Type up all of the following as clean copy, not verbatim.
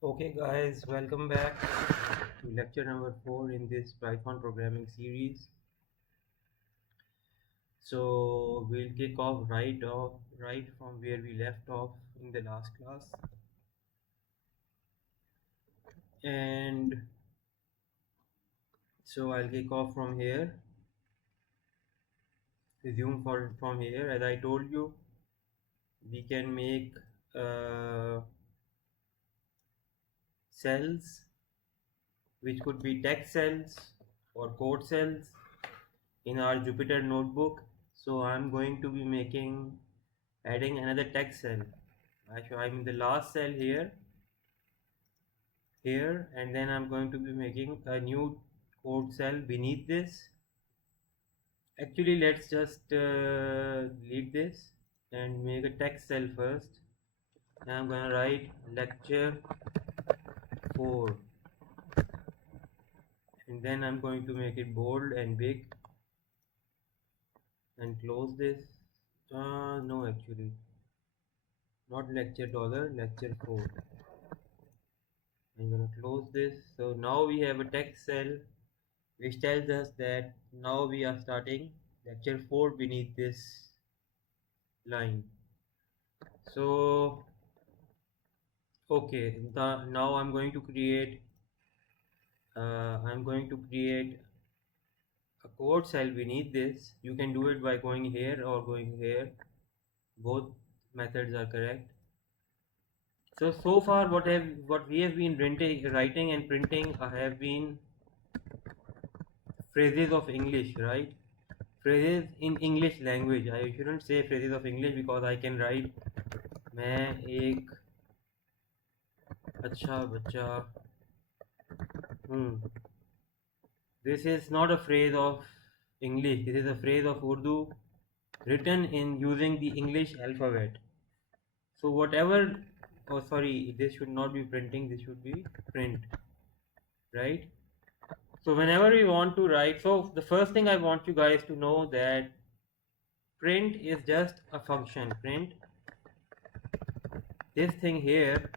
Okay guys, welcome back to lecture number 4 in this Python programming series. So we'll kick off right from where we left off in the last class. And so I'll kick off from here, resume from here. As I told you, we can make uh, cells which could be text cells or code cells in our Jupyter notebook. So I'm going to be adding another text cell. I'm in the last cell here, and then I'm going to be making a new code cell beneath this. Actually, let's just delete this and make a text cell first. And I'm gonna write lecture 4, and then I'm going to make it bold and big and close this. No, actually, not lecture dollar, lecture 4. I'm gonna close this. So now we have a text cell which tells us that now we are starting lecture 4 beneath this line. So okay, now I'm going to create a code cell beneath this. You can do it by going here or going here. Both methods are correct. So far what we have been writing and printing have been phrases of English, right? Phrases in English language. I shouldn't say phrases of English because I can write मैं एक अच्छा बच्चा हूँ. This is not a phrase of English. This is a phrase of Urdu written in using the English alphabet. So whatever, oh sorry, this should not be printing. This should be print, right? So whenever we want to write, so the first thing I want you guys to know that print is just a function. Print, this thing here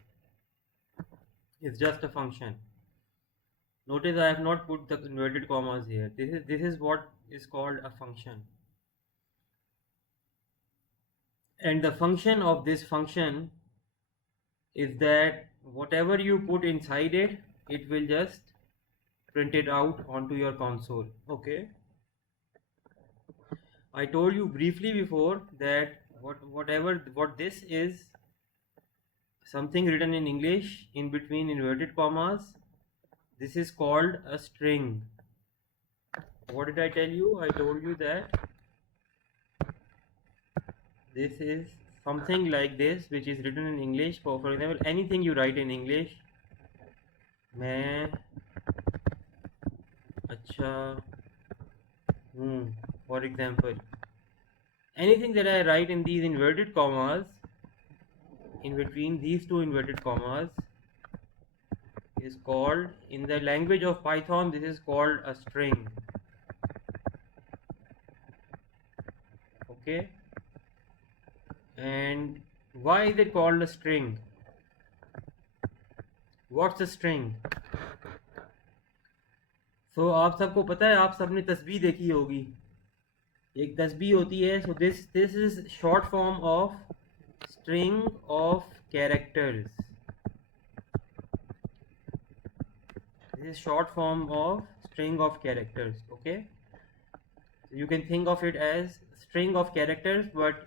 is just a function. Notice I have not put the inverted commas here. This is what is called a function. And the function of this function is that whatever you put inside it, it will just print it out onto your console. Okay. I told you briefly before that what this is something written in English in between inverted commas. This is called a string. What did I tell you? I told you that this is something like this which is written in English. For example, anything you write in English, मैं अच्छा हूँ, for example, anything that I write in these inverted commas, in between these two inverted commas, is called, in the language of Python, this is called a string. Okay. And why is it called a string? What's a string? So आप सबको पता है, आप सबने तस्बीह देखी होगी. एक तस्बीह होती है. So this is short form of string of characters. This is short form of string of characters. Okay. So you can think of it as string of characters, but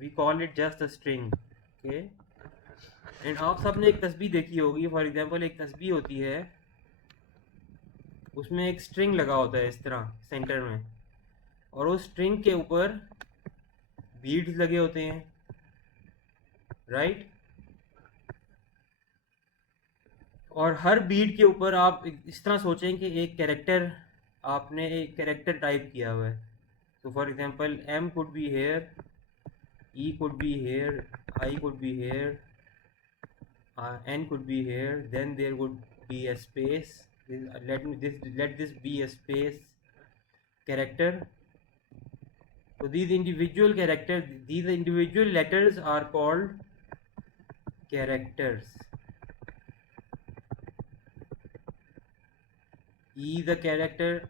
we call it just a string. Okay. And आप सबने एक तस्बीह देखी होगी. For example, एक तस्बीह होती है, उसमें एक स्ट्रिंग लगा होता है इस तरह सेंटर में, और उस स्ट्रिंग के ऊपर बीड्स लगे होते हैं, राइट? और हर बीड के ऊपर आप इस तरह सोचें कि एक कैरेक्टर, आपने एक कैरेक्टर टाइप किया हुआ है. So for example, M could be here, E could be here, I could be here, N could be here, then there would be a space. Let this be a space character. So these individual characters, these individual letters are called characters. E is a character,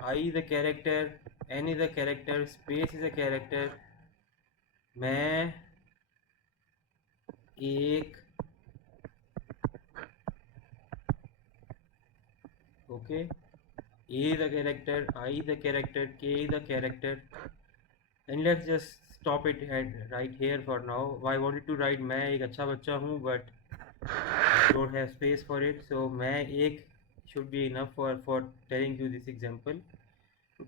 I is a character, N is a character, space is a character. मैं एक okay, A is a character, I is a character, K is a character, and let's just stop it at right here for now. I wanted to write मैं एक अच्छा बच्चा हूँ, but I don't have space for it, so मैं एक should be enough for telling you this example.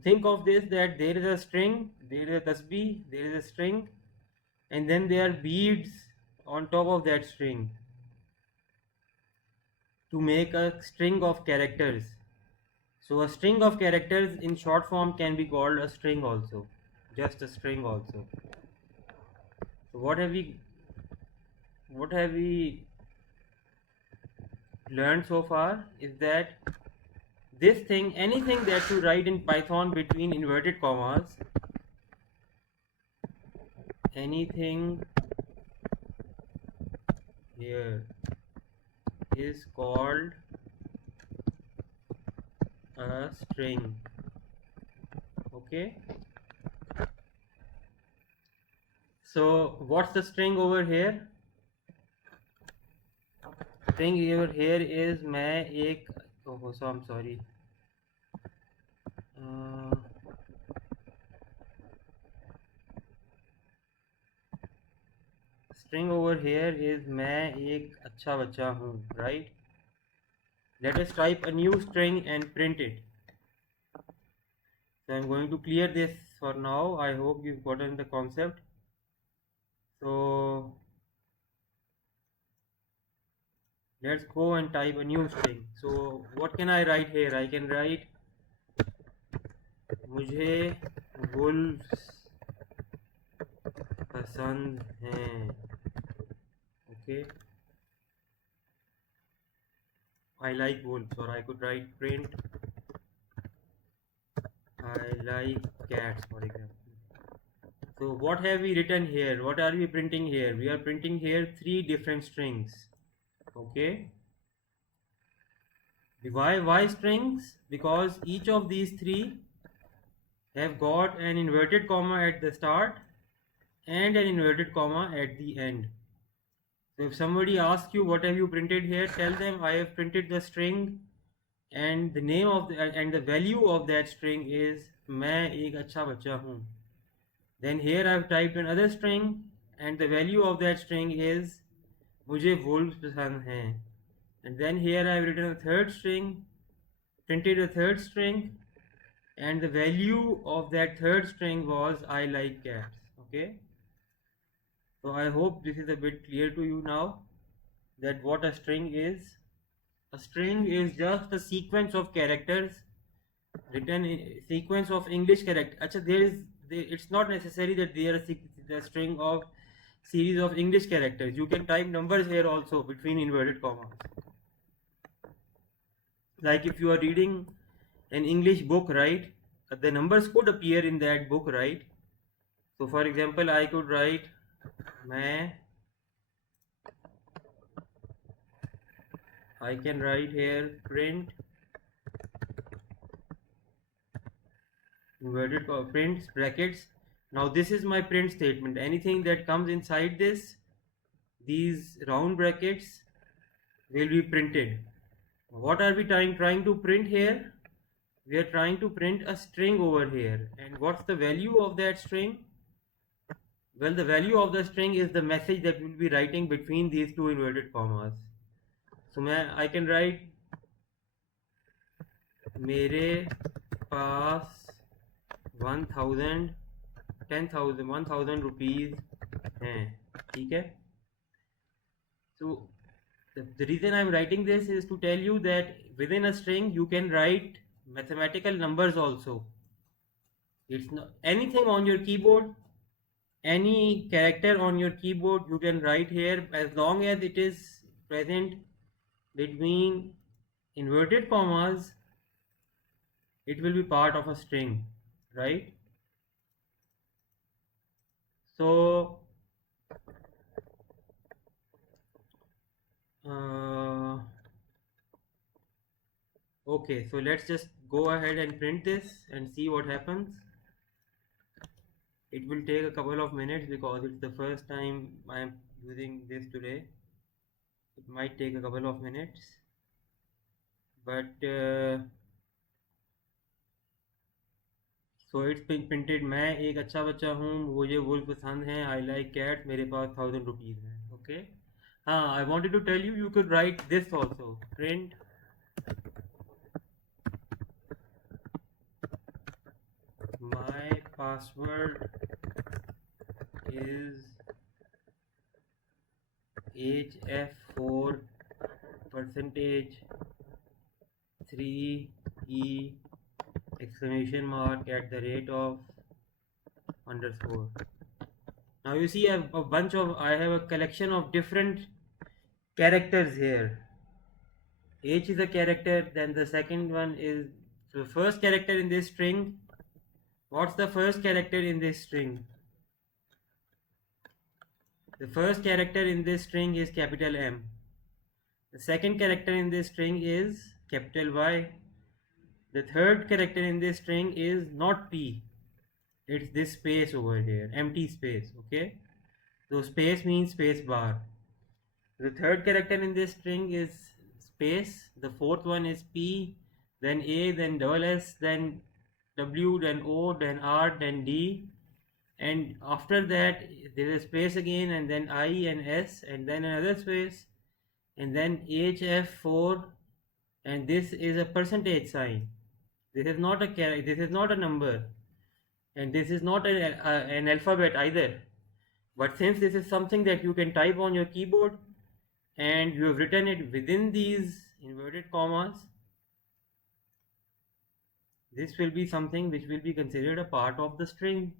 Think of this, that there is a string, there is a tasbih, there is a string, and then there are beads on top of that string to make a string of characters. So a string of characters in short form can be called a string also, just a string also. So what have we learned so far is that this thing, anything that you write in Python between inverted commas, anything here is called a string. Okay, so what's the string over here? String over here is मैं एक so I'm sorry, string over here is मैं एक अच्छा बच्चा हूँ, right? Let us type a new string and print it. So I'm going to clear this for now. I hope you've gotten the concept. So let's go and type a new string. So what can I write here? I can write मुझे wolves पसंद हैं. Okay, I like wolves, or I could write print I like cats, for example. So what have we written here? What are we printing here? We are printing here 3 different strings. Okay, why strings? Because each of these 3 have got an inverted comma at the start and an inverted comma at the end. So if somebody asks you what have you printed here, tell them I have printed the string, and the name of and the value of that string is मैं एक अच्छा बच्चा हूँ. Then here I have typed another string, and the value of that string is मुझे wolves पसंद हैं. And then here I have written a third string, printed a third string, and the value of that third string was I like cats. Okay, so I hope this is a bit clear to you now, that what a string is. A string is just a sequence of characters written in sequence of English character. Achha, it's not necessary that they are a string of series of English characters. You can type numbers here also between inverted commas. Like if you are reading an English book, right? The numbers could appear in that book, right? So for example, I could write I can write here print inverted print brackets. Now this is my print statement. Anything that comes inside these round brackets will be printed. What are we trying to print here? We are trying to print a string over here. And what's the value of that string? Well, the value of the string is the message that we'll be writing between these 2 inverted commas. So I can write मेरे पास 1000 rupees हैं. ठीक है? So the reason I'm writing this is to tell you that within a string you can write mathematical numbers also. It's not anything on your keyboard, any character on your keyboard you can write here, as long as it is present between inverted commas, it will be part of a string, right? So Okay, so let's just go ahead and print this and see what happens. It will take a couple of minutes because it's the first time I am using this today. It might take a couple of minutes, but so it's been printed. मैं एक अच्छा बच्चा हूँ, मुझे वुल पसंद है, I like cats, मेरे पास 1000 rupees है. Okay. हाँ, I wanted to tell you, you could write this also. Print my password is HF4 percentage 3E exclamation mark at the rate of underscore. Now you see I have a collection of different characters here. H is a character, then the second one is the first character in this string. What's the first character in this string? The first character in this string is capital M. The second character in this string is capital Y. The third character in this string is not P. It's this space over here, empty space, okay? So space means space bar. The third character in this string is space. The fourth one is P, then A, then double S, then W, then O, then R, then D. And after that, there is space again, and then I and S, and then another space, and then HF4, and this is a percentage sign. This is not a this is not a number, and this is not an alphabet either. But since this is something that you can type on your keyboard, and you have written it within these inverted commas, this will be something which will be considered a part of the string.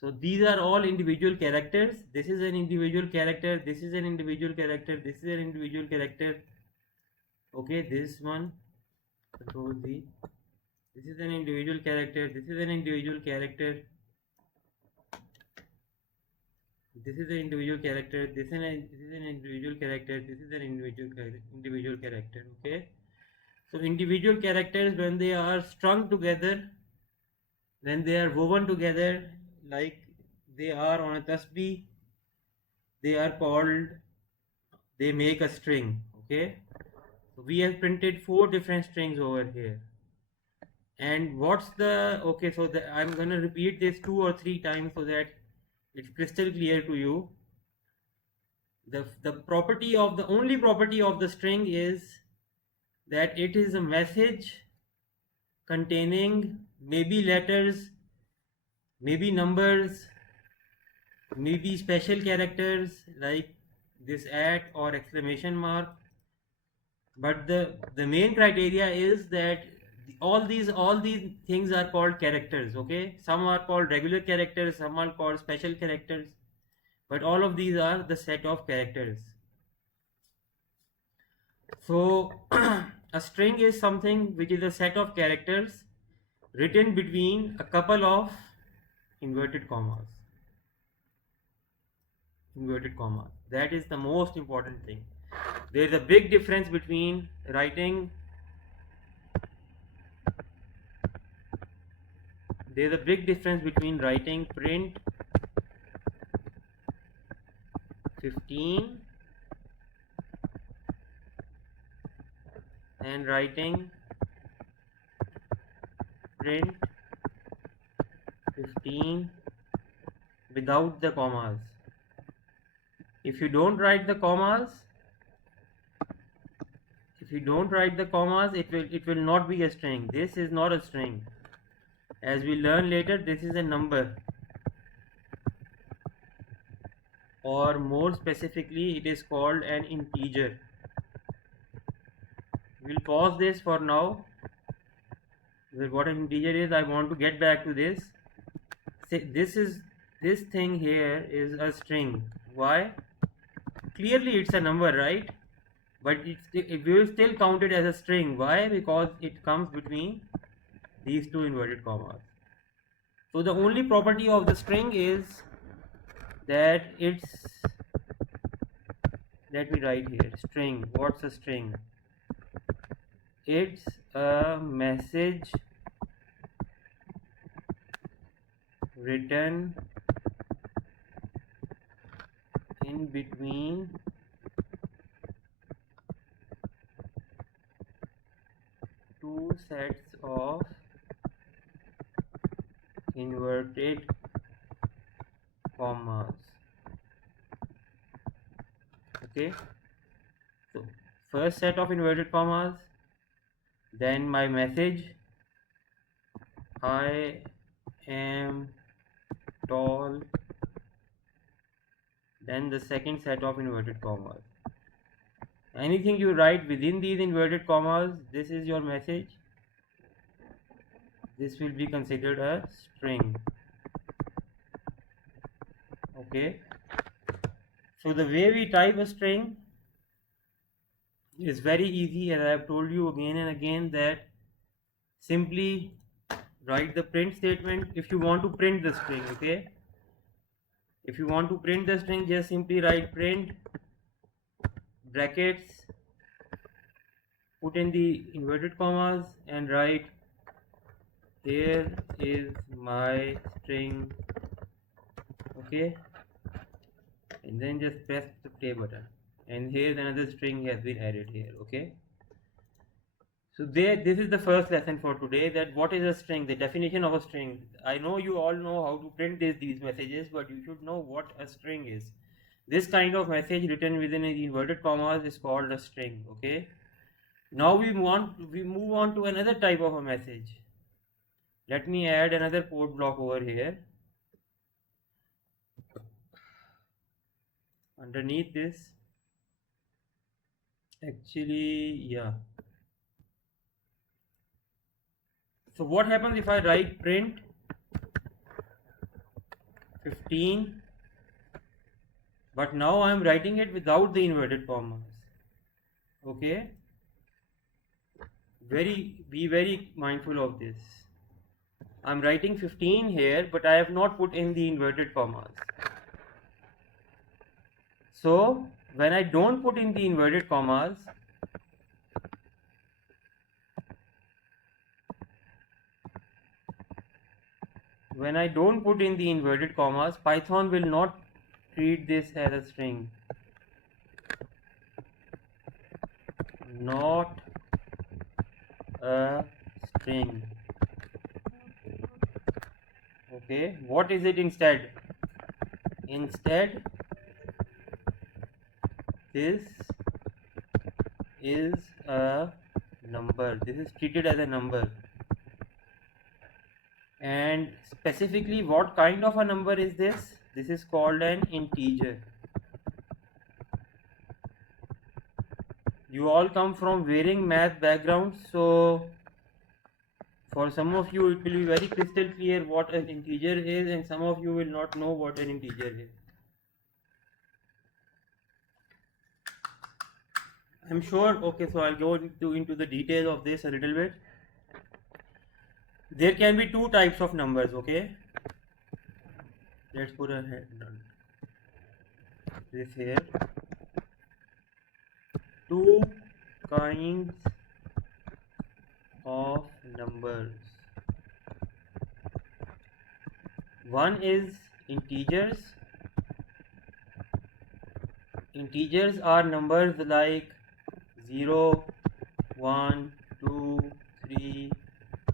So these are all individual characters. This is an individual character, this is an individual character, this is an individual character. Okay, this one, control Z. This is an individual character, this is an individual character, this is an individual character, this is an individual character, this is an individual character. Okay, so individual characters, when they are strung together, when they are woven together like they are on a tasbih, they are called, they make a string. Okay, so we have printed 4 different strings over here. And what's the, okay, so I'm gonna repeat this 2 or 3 times so that it's crystal clear to you. The property of the only property of the string is that it is a message containing maybe letters, maybe numbers, maybe special characters like this at or exclamation mark. But the main criteria is that all these things are called characters. Okay, some are called regular characters, some are called special characters, but all of these are the set of characters. So a string is something which is a set of characters written between a couple of inverted commas. That is the most important thing. There is a big difference between writing print 15 and writing print 15 without the commas. If you don't write the commas, it will not be a string. This is not a string. As we learn later, this is a number, or more specifically it is called an integer. We'll pause this for now. What an integer is, I want to get back to this. This thing here is a string. Why? Clearly it's a number, right? But we will still count it as a string. Why? Because it comes between these 2 inverted commas. So the only property of the string is that let me write here, string. What's a string? it's a message written in between two sets of inverted commas. Okay, so first set of inverted commas, then my message, I am tall, then the second set of inverted commas. Anything you write within these inverted commas, this is your message. This will be considered a string. Okay, so the way we type a string is very easy, as I have told you again and again, that simply write the print statement if you want to print the string. Okay, if you want to print the string, just simply write print brackets, put in the inverted commas and write here is my string. Okay, and then just press the play button, and here's another string has been added here. Okay, so this is the first lesson for today, that what is a string, the definition of a string. I know you all know how to print these messages, but you should know what a string is. This kind of message written within inverted commas is called a string. Okay, now we move on to another type of a message. Let me add another code block over here. Underneath this, actually, yeah. So what happens if I write print 15, but now I am writing it without the inverted commas. Okay, be very mindful of this. I am writing 15 here, but I have not put in the inverted commas. So when I don't put in the inverted commas, Python will not treat this as a string. Not a string. Okay, what is it instead? Instead, this is a number. This is treated as a number. And specifically, what kind of a number is this? This is called an integer. You all come from varying math backgrounds, so for some of you it will be very crystal clear what an integer is, and some of you will not know what an integer is. I'm sure. Okay, so I'll go into the details of this a little bit. There can be two types of numbers. Okay, let's put a head on this here. Two kinds of numbers. One is integers. Integers are numbers like 0, 1, 2, 3,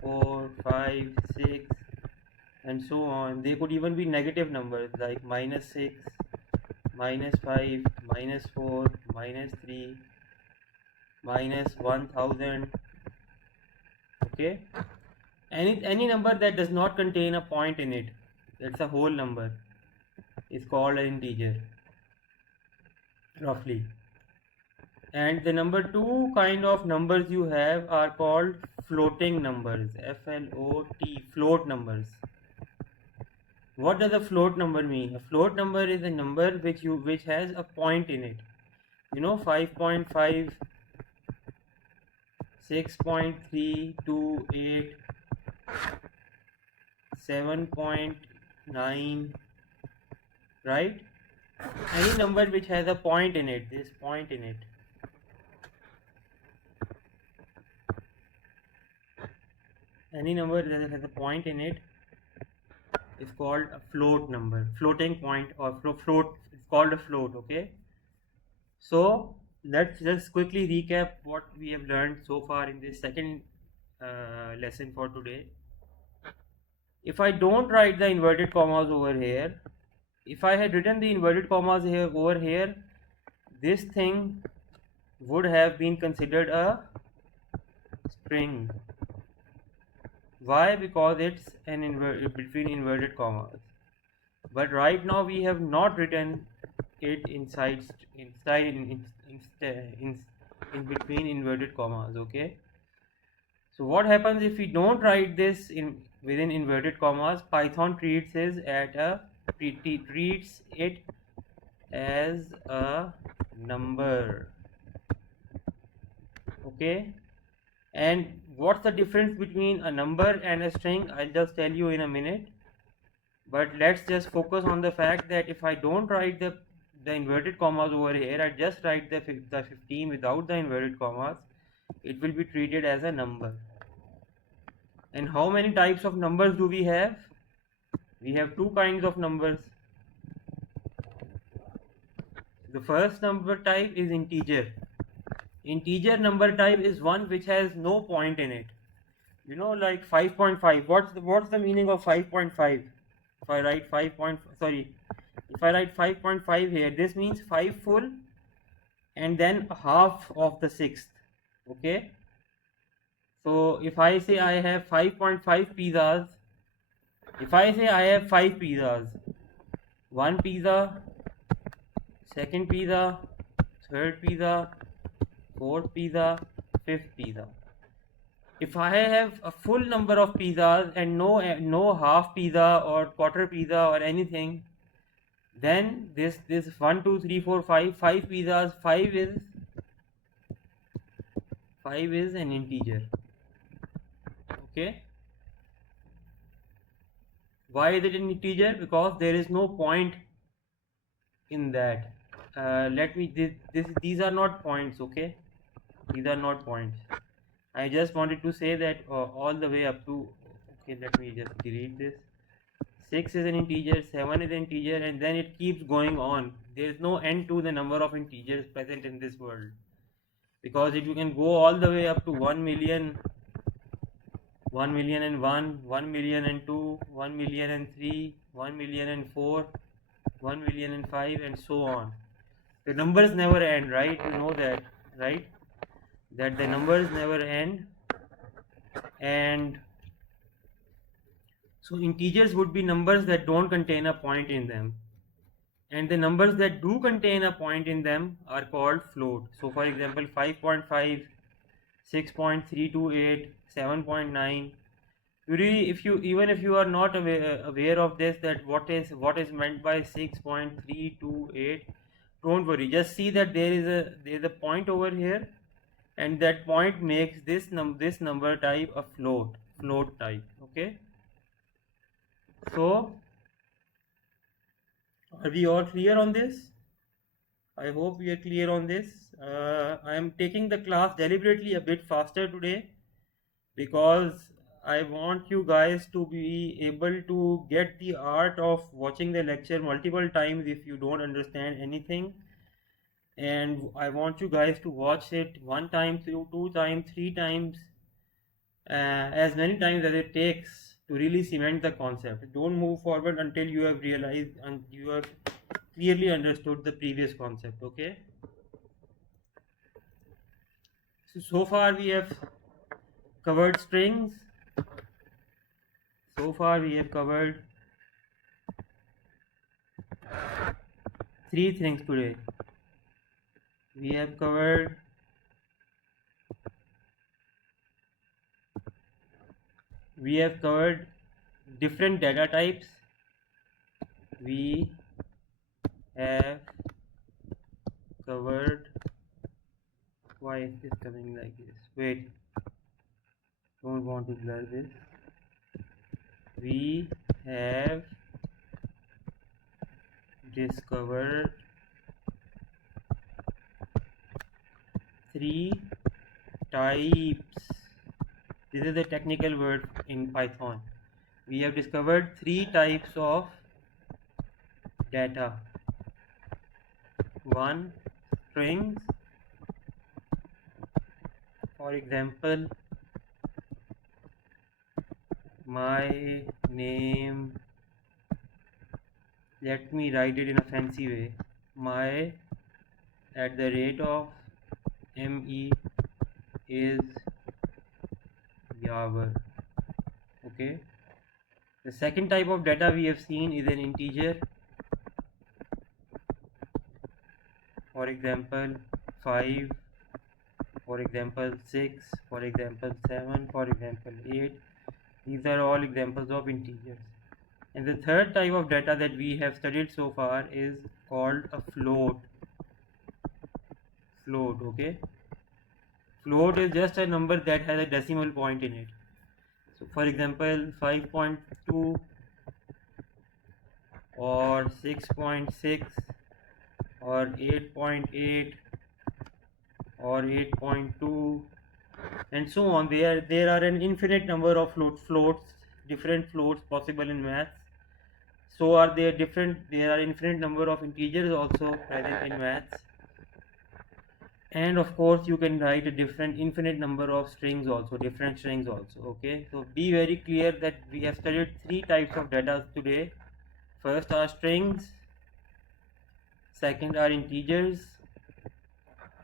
4, 5, 6, and so on. They could even be negative numbers like -6, -5, -4, -3, -1000. Okay, any number that does not contain a point in it, that's a whole number, is called an integer, roughly. And the number two kind of numbers you have are called floating numbers. F-L-O-T, float numbers. What does a float number mean? A float number is a number which has a point in it. You know, 5.5, 6.328, 7.9, right? Any number which has a point in it, this point in it. any number that has a point in it is called a float number, floating point, or float. It's called a float. Okay. So let's just quickly recap what we have learned so far in this second lesson for today. If I don't write the inverted commas over here, if I had written the inverted commas here over here, this thing would have been considered a string. Why? Because it's an between inverted commas. But right now we have not written it inside in between inverted commas. Okay. So what happens if we don't write this in within inverted commas? Python treats it as a number. Okay. And what's the difference between a number and a string? I'll just tell you in a minute. But let's just focus on the fact that if I don't write the inverted commas over here, I just write the 15 without the inverted commas, it will be treated as a number. And how many types of numbers do we have? We have two kinds of numbers. The first number type is integer. Integer number type is one which has no point in it. You know, like 5.5. What's the meaning of 5.5? If I write 5.5 here, this means 5 full and then half of the sixth. Okay. So if I say I have 5.5 pizzas, if I say I have 5 pizzas, one pizza, second pizza, third pizza, fourth pizza, fifth pizza. If I have a full number of pizzas and no half pizza or quarter pizza or anything, then this 1 2 3 4 5 pizzas, 5 is an integer. Okay. Why is it an integer? Because there is no point in that. These are not points. Okay, these are not points. I just wanted to say that all the way up to, okay, let me just delete this. 6 is an integer, 7 is an integer, and then it keeps going on. There is no end to the number of integers present in this world. Because if you can go all the way up to 1 million, 1 million and 1, 1 million and 2, 1 million and 3, 1 million and 4, 1 million and 5, and so on. The numbers never end, right? You know that, right? That the numbers never end. And so integers would be numbers that don't contain a point in them. And the numbers that do contain a point in them are called float. So for example, 5.5, 6.328, 7.9. If you are not aware of this, that what is meant by 6.328, don't worry. Just see that there is a point over here, and that point makes this number type a float type. Okay. So are we all clear on this? I hope we are clear on this. I am taking the class deliberately a bit faster today because I want you guys to be able to get the art of watching the lecture multiple times if you don't understand anything. And I want you guys to watch it one time, two times, three times, as many times as it takes to really cement the concept. Don't move forward until you have realized and you have clearly understood the previous concept. Okay. So far we have covered strings. So far we have covered 3 things today. We have covered different data types. We have covered, why is this coming like this? Wait, don't want to blur this. We have discovered 3 types This is the technical word in Python. We have discovered 3 types of data. One, strings. For example, my name, let me write it in a fancy way, my @me is Yawar. Okay. The second type of data we have seen is an integer. For example, 5, for example 6, for example 7, for example 8. These are all examples of integers. And the third type of data that we have studied so far is called a float. Okay. Float is just a number that has a decimal point in it. So for example 5.2 or 6.6 or 8.8 or 8.2 and so on. There are an infinite number of floats, different floats possible in maths. So are there are infinite number of integers also present in maths. And of course you can write a infinite number of strings also, different strings also. Okay, so be very clear that we have studied 3 types of data today. First are strings, second are integers,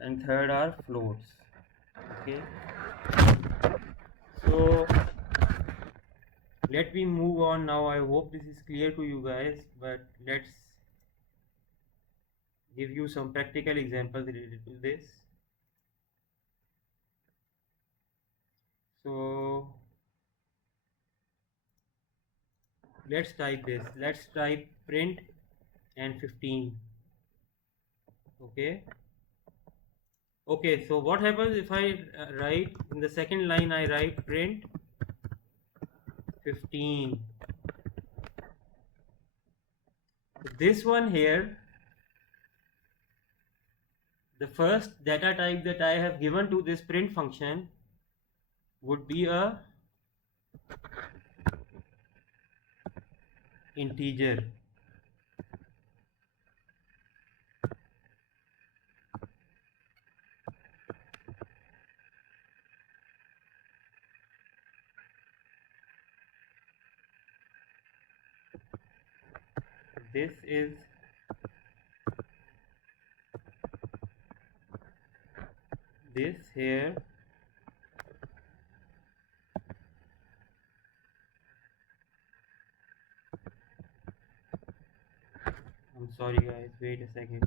and third are floats. Okay, so let me move on now. I hope this is clear to you guys, but let's give you some practical examples related to this. So let's type this. Let's type print and 15. Okay, so what happens if I write in the second line, I write print 15. This one here, the first data type that I have given to this print function would be a integer. This is this here I'm sorry guys, wait a second.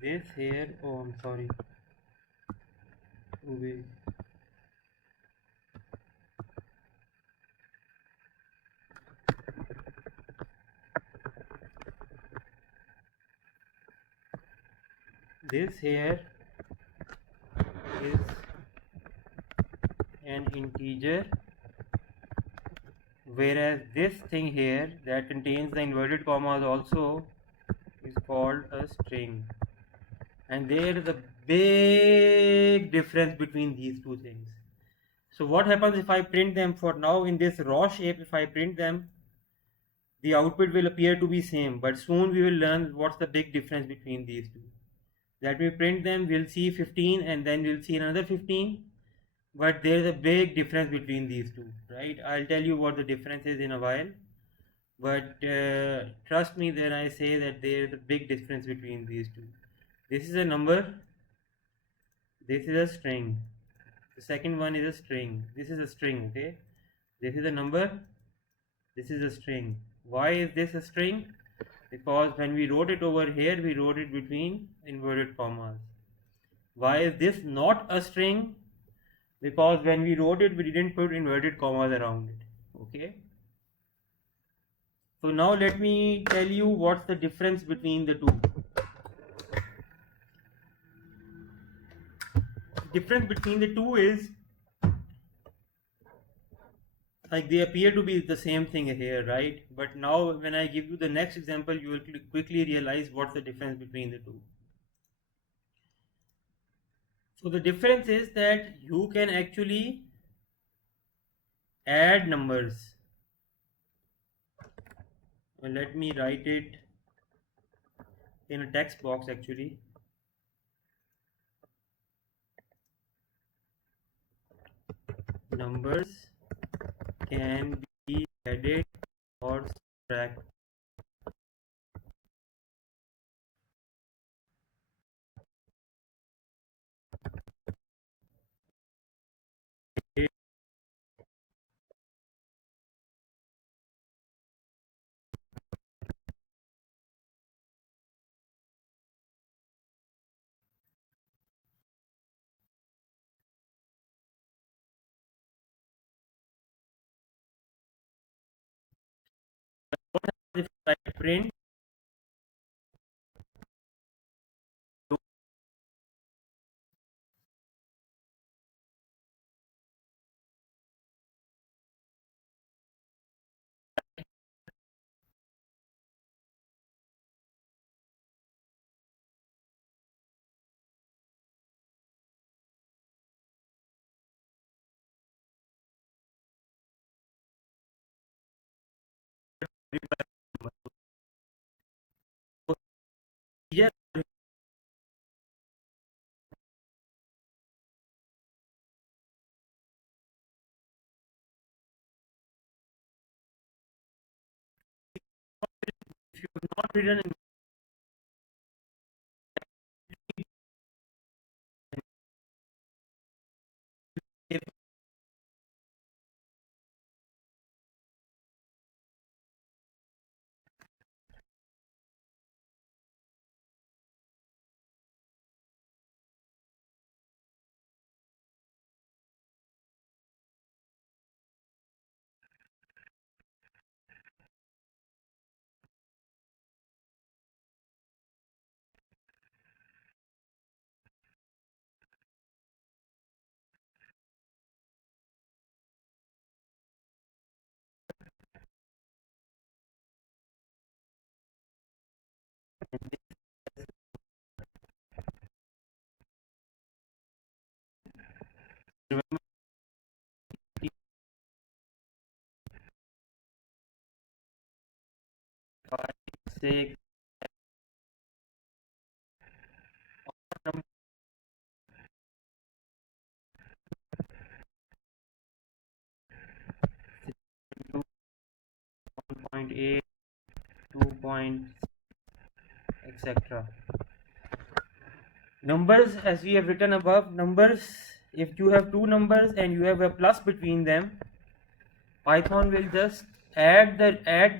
This here, oh I'm sorry. Wait. This here is an integer, whereas this thing here that contains the inverted commas also is called a string. And there is a big difference between these two things. So what happens if I print them for now in this raw shape? If I print them, the output will appear to be same, but soon we will learn what's the big difference between these two. That we print them, we'll see 15 and then we'll see another 15, but there's a big difference between these two, right? I'll tell you what the difference is in a while, but trust me when I say that there's a big difference between these two. This is a number, this is a string. The second one is a string. This is a string, okay? This is a number, this is a string. Why is this a string? Because when we wrote it over here, we wrote it between inverted commas. Why is this not a string? Because when we wrote it, we didn't put inverted commas around it, okay? So now let me tell you what's the difference between the two. The difference between the two is like they appear to be the same thing here, right? But now when I give you the next example, you will quickly realize what's the difference between the two. So the difference is that you can actually add numbers. Well, let me write it in a text box actually. Numbers can be added or subtracted. If I print yeah, if you have not written in 5, 6, 1.8, 2 point, etc. Numbers, as we have written above, numbers, if you have two numbers and you have a plus between them, Python will just add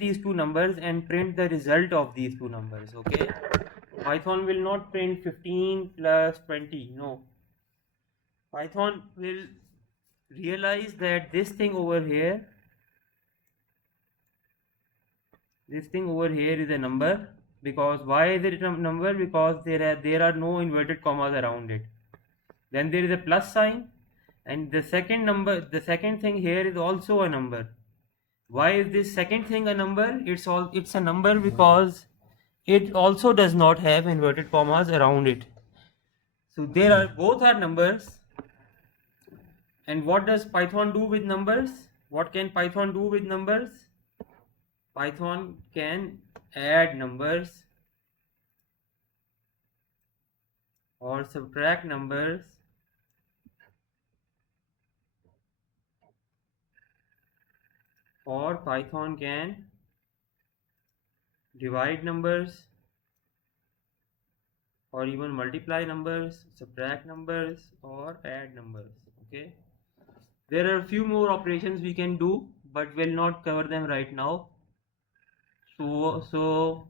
these two numbers and print the result of these two numbers. Okay, Python will not print 15 plus 20. No, Python will realize that this thing over here is a number. Because why is it a number? Because there are no inverted commas around it. Then there is a plus sign, and the second thing here is also a number. Why is this second thing a number? It's a number because it also does not have inverted commas around it. So both are numbers. And what does Python do with numbers? What can Python do with numbers? Python can add numbers or subtract numbers, or Python can divide numbers, or even multiply numbers, subtract numbers, or add numbers. Okay, there are a few more operations we can do, but we'll not cover them right now. So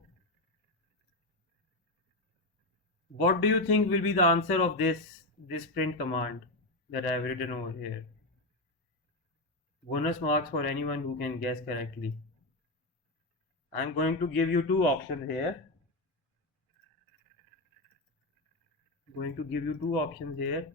what do you think will be the answer of this print command that I have written over here? Bonus marks for anyone who can guess correctly. I'm going to give you two options here. Going to give you two options here.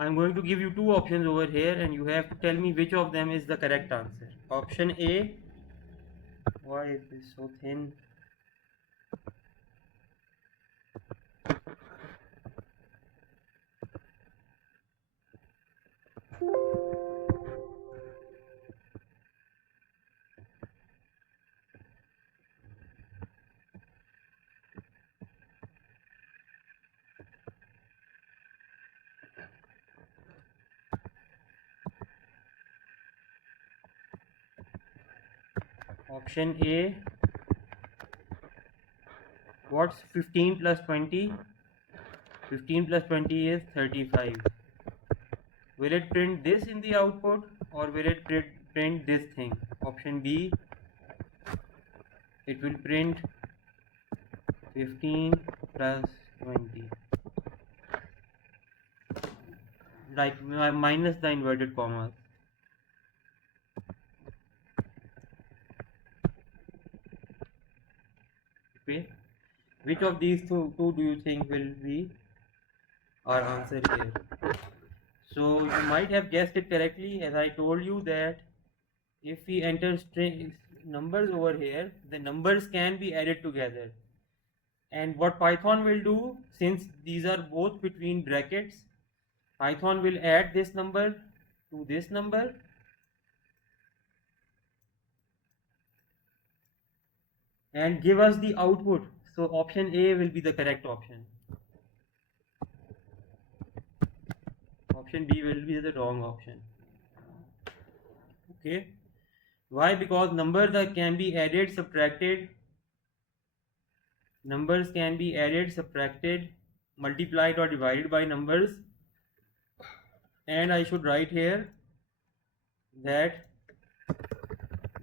I'm going to give you two options over here and you have to tell me which of them is the correct answer. Option A, why is this so thin? Option A, what's 15 plus 20? 15 plus 20 is 35. Will it print this in the output or will it print this thing? Option B, it will print 15 plus 20, like minus the inverted commas. Okay, which of these two do you think will be our answer here? So you might have guessed it correctly, as I told you that if we enter string numbers over here, the numbers can be added together. And what Python will do, since these are both between brackets, Python will add this number to this number and give us the output. So option A will be the correct option. Option B will be the wrong option. Okay. Why? Because numbers that can be added, subtracted. Numbers can be added, subtracted, multiplied or divided by numbers. And I should write here that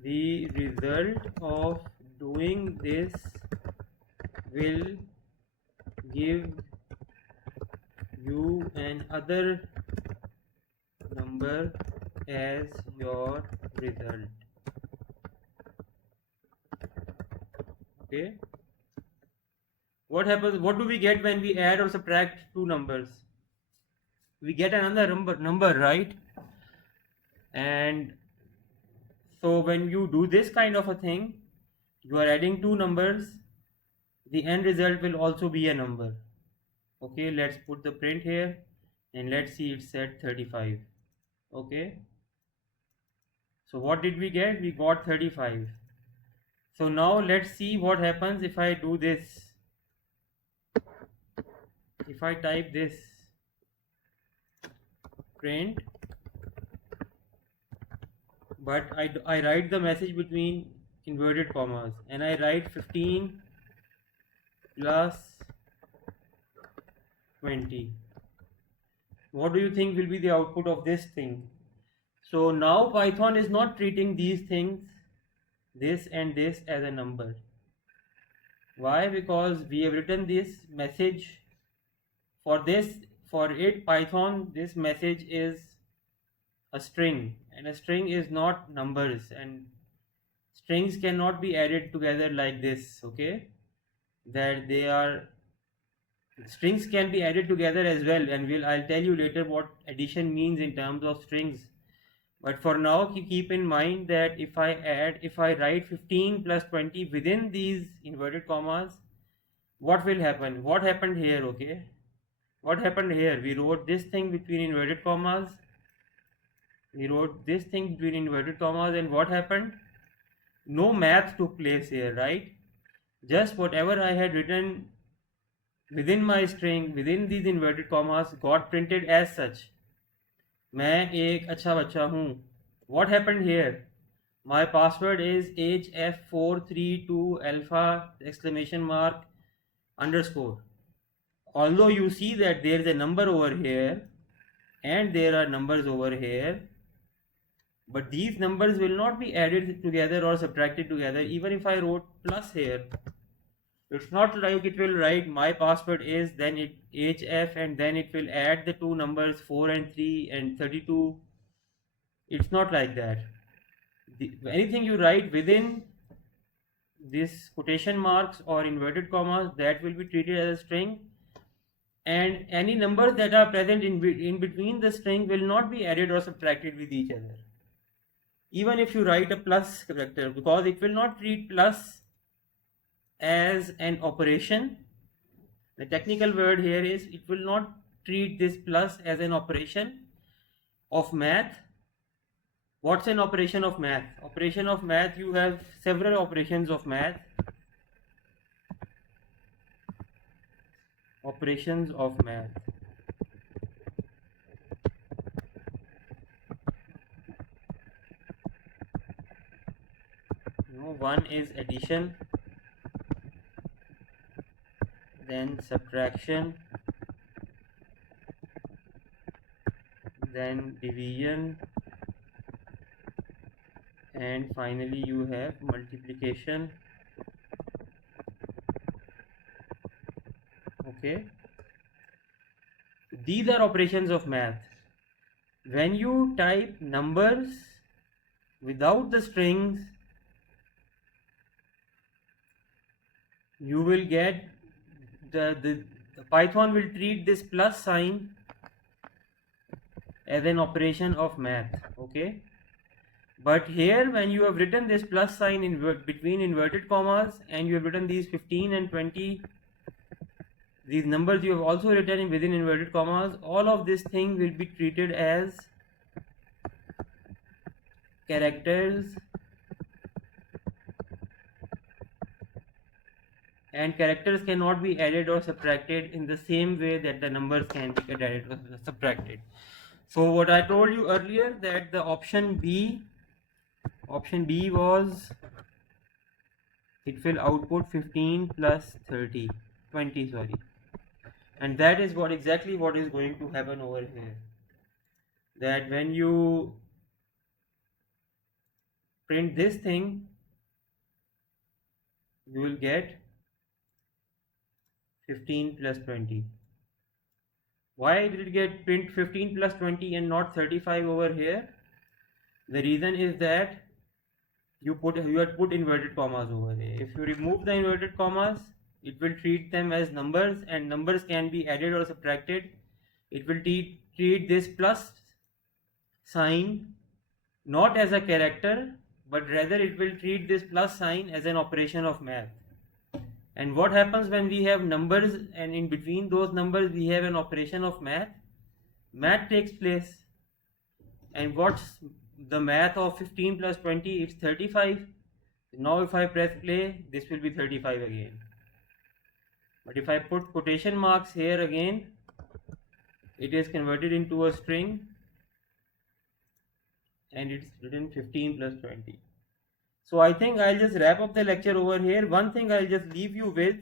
the result of doing this will give you another number as your result. Okay. What happens? What do we get when we add or subtract two numbers? We get another number, right? And so when you do this kind of a thing, you are adding two numbers, the end result will also be a number. Okay, let's put the print here and let's see it said 35. Okay, so what did we get? We got 35. So now let's see what happens if I do this. If I type this print, but I write the message between inverted commas and I write 15 plus 20. What do you think will be the output of this thing? So now Python is not treating these things, this and this, as a number. Why? Because we have written this message for this. For it, Python, this message is a string, and a string is not numbers, and strings cannot be added together like this. Okay, that they are, strings can be added together as well, and I'll tell you later what addition means in terms of strings. But for now, keep in mind that if I write 15 plus 20 within these inverted commas, what will happen? What happened here? Okay, what happened here? We wrote this thing between inverted commas. We wrote this thing between inverted commas, and what happened? No math took place here, right? Just whatever I had written within my string, within these inverted commas, got printed as such. मैं एक अच्छा बच्चा हूँ. What happened here? My password is HF432 alpha exclamation mark underscore. Although you see that there is a number over here and there are numbers over here, but these numbers will not be added together or subtracted together. Even if I wrote plus here, it's not like it will write my password is, then it HF, and then it will add the two numbers 4 and 3 and 32. It's not like that. Anything you write within this quotation marks or inverted commas, that will be treated as a string, and any numbers that are present in between the string will not be added or subtracted with each other, even if you write a plus character, because it will not treat plus as an operation. The technical word here is it will not treat this plus as an operation of math. What's an operation of math? Operation of math, you have several operations of math. Operations of math. One is addition, then subtraction, then division, and finally you have multiplication. Okay, these are operations of math. When you type numbers without the strings, you will get the Python will treat this plus sign as an operation of math. Okay, but here when you have written this plus sign between inverted commas, and you have written these 15 and 20, these numbers you have also written within inverted commas, all of this thing will be treated as characters, and characters cannot be added or subtracted in the same way that the numbers can be added or subtracted. So what I told you earlier, that the option B was it will output 15 plus 20, sorry, and that is exactly what is going to happen over here, that when you print this thing, you will get 15 plus 20. Why did it get print 15 plus 20 and not 35 over here? The reason is that you had put inverted commas over here. If you remove the inverted commas, it will treat them as numbers, and numbers can be added or subtracted. It will treat this plus sign not as a character, but rather it will treat this plus sign as an operation of math. And what happens when we have numbers and in between those numbers we have an operation of math? Math takes place. And what's the math of 15 plus 20? It's 35. Now if I press play, this will be 35 again. But if I put quotation marks here again, it is converted into a string and it's written 15 plus 20. So I think I'll just wrap up the lecture over here. One thing I'll just leave you with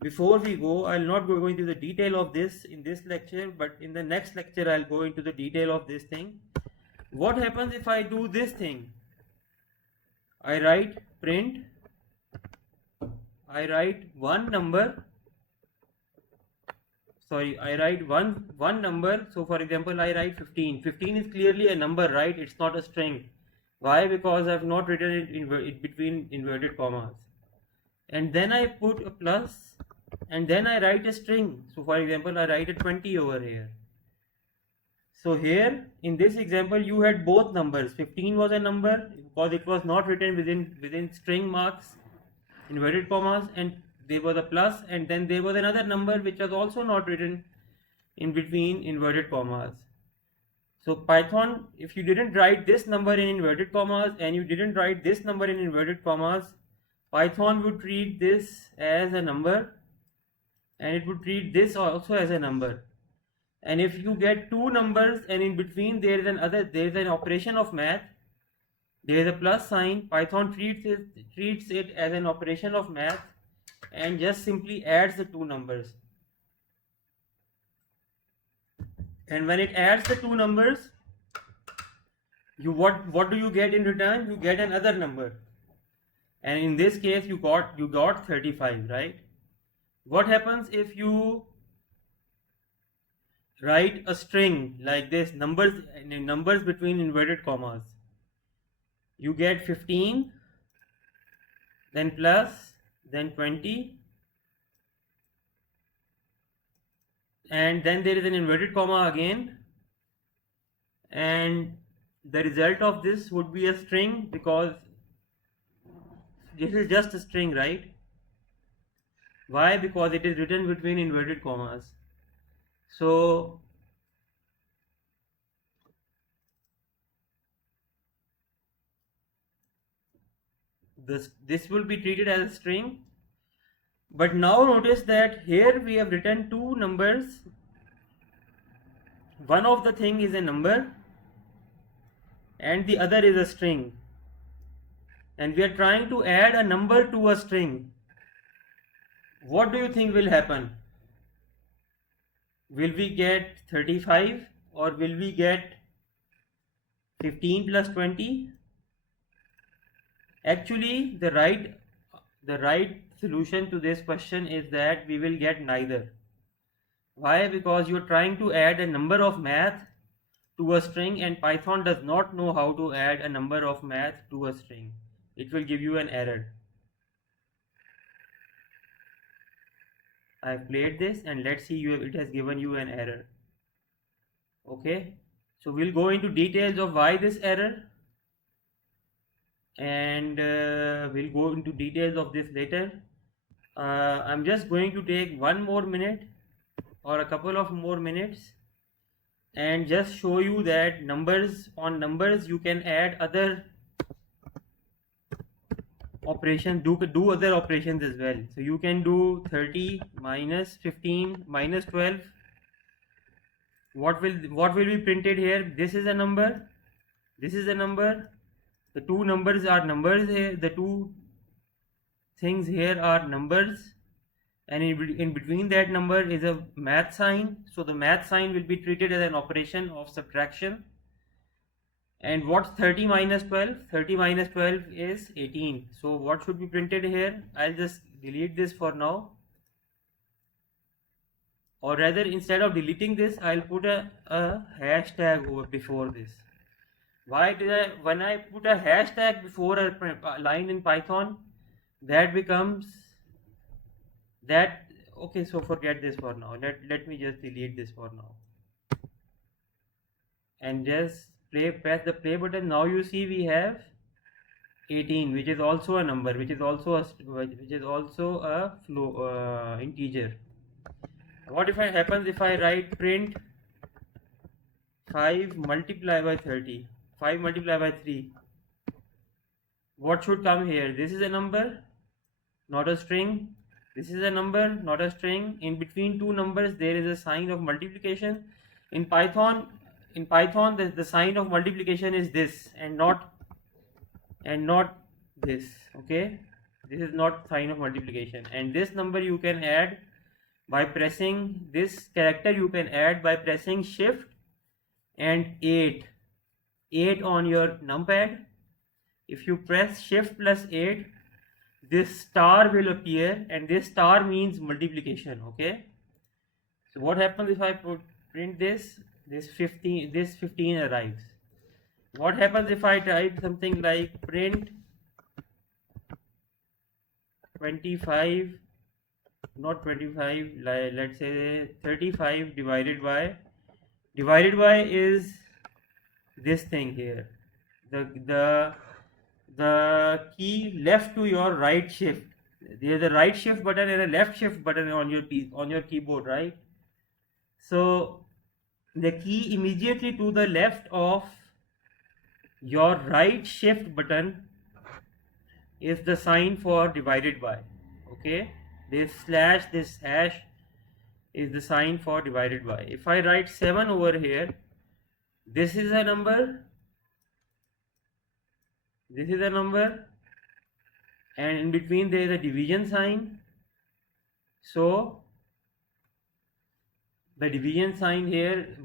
before we go, I'll not go into the detail of this in this lecture, but in the next lecture I'll go into the detail of this thing. What happens if I do this thing? I write print, I write one number, sorry, I write one number. So for example, I write 15. 15 is clearly a number, right? It's not a string. Why? Because I've not written it in between inverted commas. And then I put a plus, and then I write a string. So for example, I write a 20 over here. So here in this example, you had both numbers. 15 was a number because it was not written within string marks, inverted commas, and there was a plus, and then there was another number which was also not written in between inverted commas. So Python, if you didn't write this number in inverted commas and you didn't write this number in inverted commas, Python would treat this as a number and it would treat this also as a number. And if you get two numbers and in between there is an operation of math, there is a plus sign, Python treats it as an operation of math and just simply adds the two numbers. And when it adds the two numbers, what do you get in return? You get another number. And in this case you got 35, right? What happens if you write a string like this, numbers between inverted commas? You get 15, then plus, then 20, and then there is an inverted comma again, and the result of this would be a string, because this is just a string, right? Why? Because it is written between inverted commas. So this will be treated as a string. But now notice that here we have written two numbers. One of the thing is a number and the other is a string, and we are trying to add a number to a string. What do you think will happen? Will we get 35 or will we get 15 plus 20? Actually, the right solution to this question is that we will get neither. Why? Because you are trying to add a number of math to a string, and Python does not know how to add a number of math to a string. It will give you an error. I have played this and let's see it has given you an error. Okay, so we'll go into details of why this error, and we'll go into details of this later. I'm just going to take one more minute or a couple of more minutes and just show you that numbers on numbers you can add other operations, do other operations as well. So you can do 30 minus 15 minus 12. What will be printed here? This is a number, this is a number. The two numbers are numbers here, the two things here are numbers, and in between that number is a math sign. So the math sign will be treated as an operation of subtraction. And what's 30 minus 12? 30 minus 12 is 18. So what should be printed here? I'll just delete this for now, or rather instead of deleting this I'll put a hashtag over before this. Why did I, when I put a hashtag before a line in Python, that becomes that, okay, so forget this for now. Let me just delete this for now and just press the play button. Now you see we have 18, which is also a number, which is also a integer. What if it happens if I write print 5 multiplied by 30, 5 multiplied by 3? What should come here? This is a number, not a string. This is a number, not a string. In between two numbers there is a sign of multiplication. In Python the sign of multiplication is this and not this. Okay, this is not sign of multiplication. And this number you can add by pressing, this character you can add by pressing shift and 8 on your numpad. If you press shift plus 8, this star will appear, and this star means multiplication. Okay, so what happens if I print this 15 arrives. What happens if I type something like print 25, not 25, let's say 35 divided by is this thing here, the key left to your right shift. There is a right shift button and a left shift button on your keyboard, right? So the key immediately to the left of your right shift button is the sign for divided by. Okay, this slash, this hash is the sign for divided by. If I write 7 over here, this is a number, this is a number, and in between there is a division sign. So the division sign here,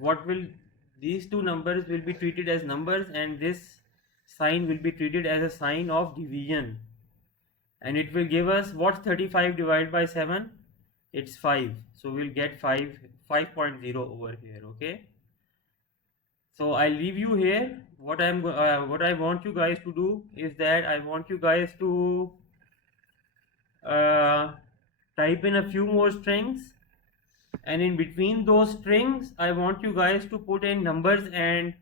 these two numbers will be treated as numbers, and this sign will be treated as a sign of division, and it will give us what's 35 divided by 7? It's 5. So we'll get 5.0 over here. Okay, so I'll leave you here. What I want you guys to do is that I want you guys to type in a few more strings and in between those strings I want you guys to put in numbers and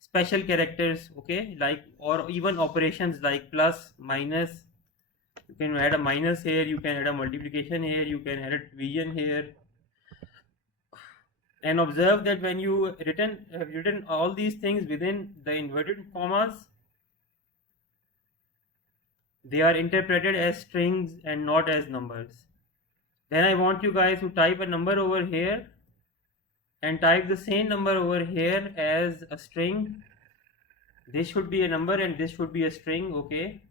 special characters, okay, like, or even operations like plus, minus. You can add a minus here, you can add a multiplication here, you can add a division here. And observe that when you have written all these things within the inverted commas, they are interpreted as strings and not as numbers. Then I want you guys to type a number over here and type the same number over here as a string. This should be a number and this should be a string, okay?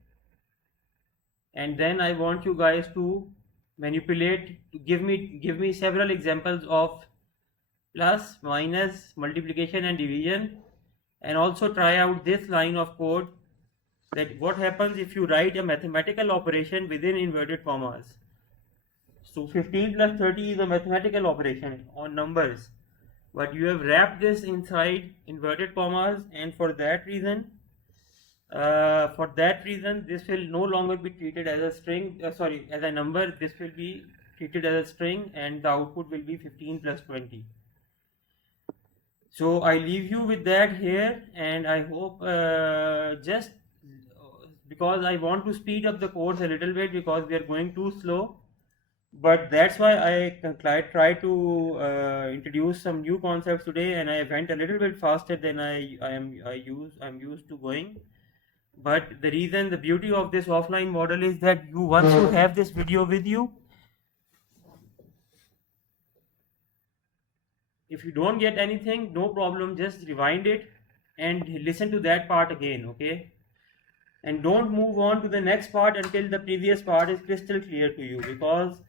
And then I want you guys to manipulate, to give me several examples of plus, minus, multiplication and division, and also try out this line of code, that what happens if you write a mathematical operation within inverted commas. So 15 plus 30 is a mathematical operation on numbers, but you have wrapped this inside inverted commas, and for that reason this will no longer be treated as a string, as a number. This will be treated as a string, and the output will be 15 plus 20. So I leave you with that here, and I hope just because I want to speed up the course a little bit because we are going too slow, but that's why I try to introduce some new concepts today, and I went a little bit faster than I'm used to going. But the beauty of this offline model is that once you have this video with you, if you don't get anything, no problem, just rewind it and listen to that part again, okay? And don't move on to the next part until the previous part is crystal clear to you, because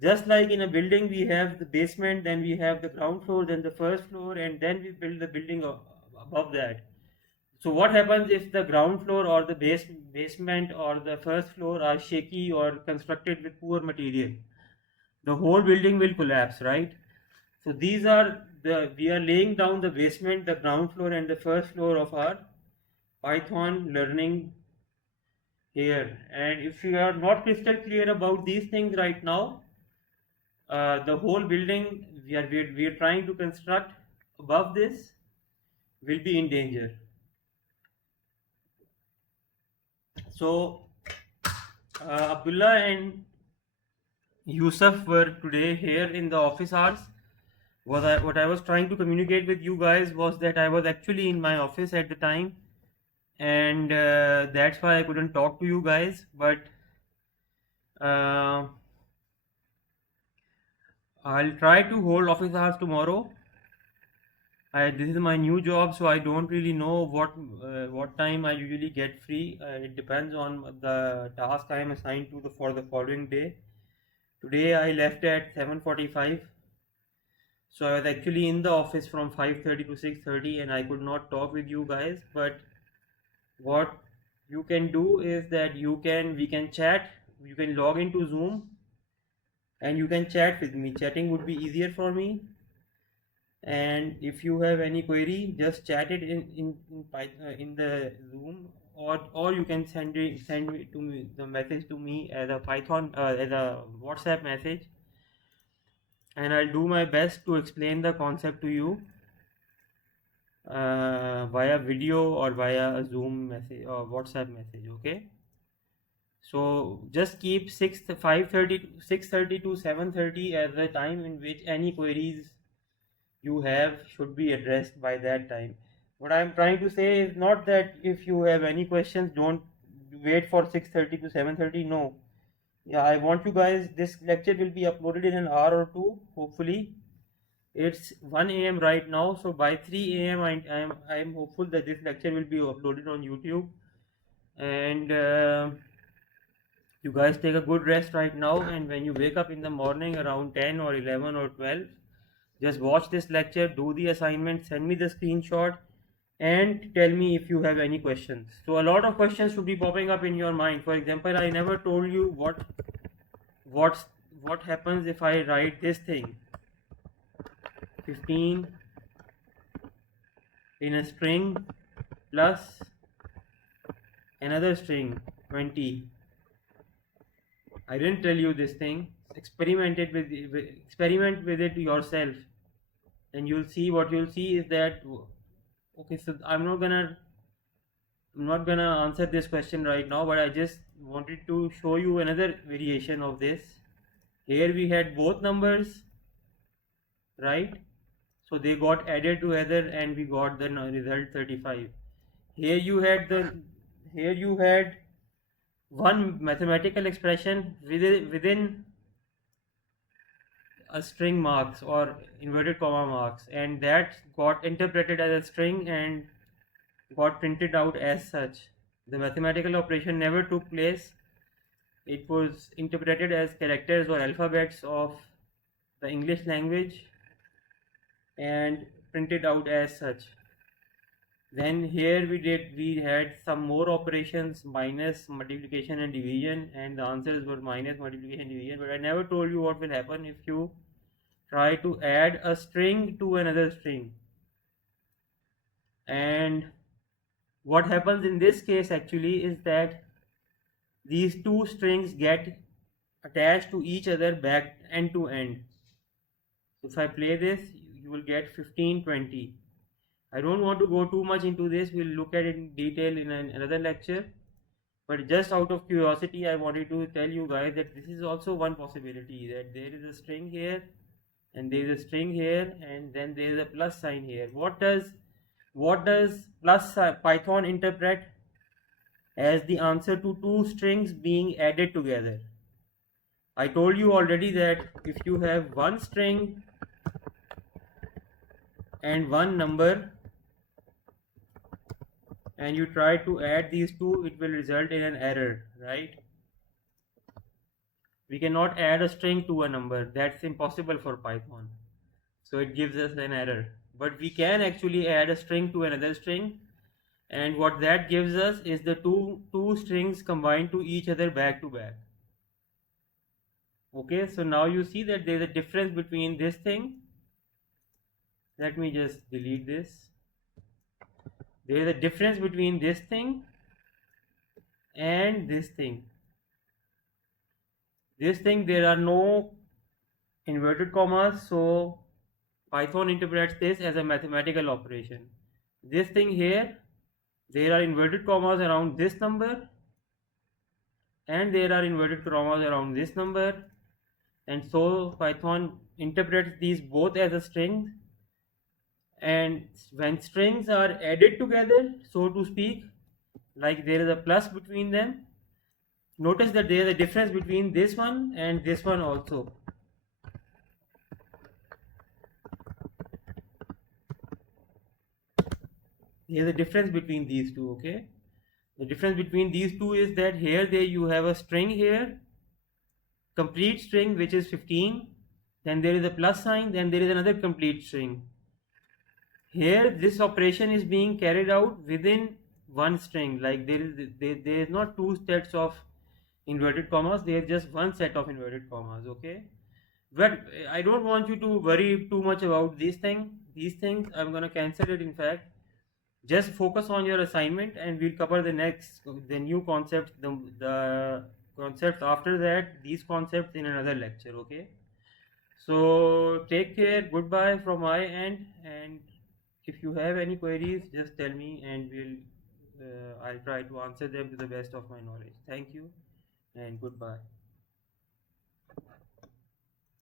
just like in a building, we have the basement, then we have the ground floor, then the first floor, and then we build the building above that. So what happens if the ground floor or the basement or the first floor are shaky or constructed with poor material? The whole building will collapse, right? So we are laying down the basement, the ground floor and the first floor of our Python learning here. And if you are not crystal clear about these things right now, the whole building we are trying to construct above this will be in danger. So Abdullah and Yusuf were today here in the office hours. What I was trying to communicate with you guys was that I was actually in my office at the time, and that's why I couldn't talk to you guys. But I'll try to hold office hours tomorrow. This is my new job, so I don't really know what time I usually get free. It depends on the task I am assigned to for the following day. Today I left at 7:45, so I was actually in the office from 5:30 to 6:30, and I could not talk with you guys. But what you can do is that we can chat. You can log into Zoom and you can chat with me. Chatting would be easier for me. And if you have any query, just chat it in the Zoom, or you can send the message to me as a Python as a WhatsApp message, and I'll do my best to explain the concept to you via video or via a Zoom message or WhatsApp message. Okay, so just keep 6:30 to 7:30 as the time in which any queries you have should be addressed by that time. What I'm trying to say is not that if you have any questions, don't wait for 6:30 to 7:30. No. Yeah, I want you guys, this lecture will be uploaded in an hour or two, hopefully. It's 1 a.m. right now, so by 3 a.m. I am hopeful that this lecture will be uploaded on YouTube. And you guys take a good rest right now, and when you wake up in the morning around 10 or 11 or 12, just watch this lecture, do the assignment, send me the screenshot, and tell me if you have any questions. So a lot of questions should be popping up in your mind. For example, I never told you what happens if I write this thing 15 in a string plus another string 20. I didn't tell you this thing. experiment with it yourself, and you'll see what you'll see is that, okay, so I'm not gonna answer this question right now, but I just wanted to show you another variation of this. Here we had both numbers, right? So they got added together and we got the result 35. Here you had one mathematical expression within a string marks or inverted comma marks, and that got interpreted as a string and got printed out as such. The mathematical operation never took place. It was interpreted as characters or alphabets of the English language and printed out as such. Then here we had some more operations, minus, multiplication and division, and the answers were minus, multiplication, division, but I never told you what will happen if you try to add a string to another string. And what happens in this case actually is that these two strings get attached to each other back end to end. So if I play this, you will get 15, 20. I don't want to go too much into this, we'll look at it in detail in another lecture, but just out of curiosity I wanted to tell you guys that this is also one possibility, that there is a string here and there is a string here and then there is a plus sign here. What does Python interpret as the answer to two strings being added together? I told you already that if you have one string and one number and you try to add these two, it will result in an error, right? We cannot add a string to a number, that's impossible for Python, so it gives us an error. But we can actually add a string to another string, and what that gives us is the two strings combined to each other back to back. Okay, so now you see that there is a difference between this thing. Let me just delete this. There is a difference between this thing and this thing. This thing, there are no inverted commas, so Python interprets this as a mathematical operation. This thing here, there are inverted commas around this number and there are inverted commas around this number, and so Python interprets these both as a string. And when strings are added together, so to speak, like there is a plus between them, notice that there is a difference between this one and this one also. There is a difference between these two, okay? The difference between these two is that here you have a string here, complete string, which is 15, then there is a plus sign, then there is another complete string. Here this operation is being carried out within one string, like there is not two sets of inverted commas, there is just one set of inverted commas, okay? But I don't want you to worry too much about these things. I'm gonna cancel it. In fact, just focus on your assignment and we'll cover the new concepts, the concepts after that, these concepts in another lecture, okay? So take care, goodbye from my end, and if you have any queries, just tell me and I'll try to answer them to the best of my knowledge. Thank you and goodbye.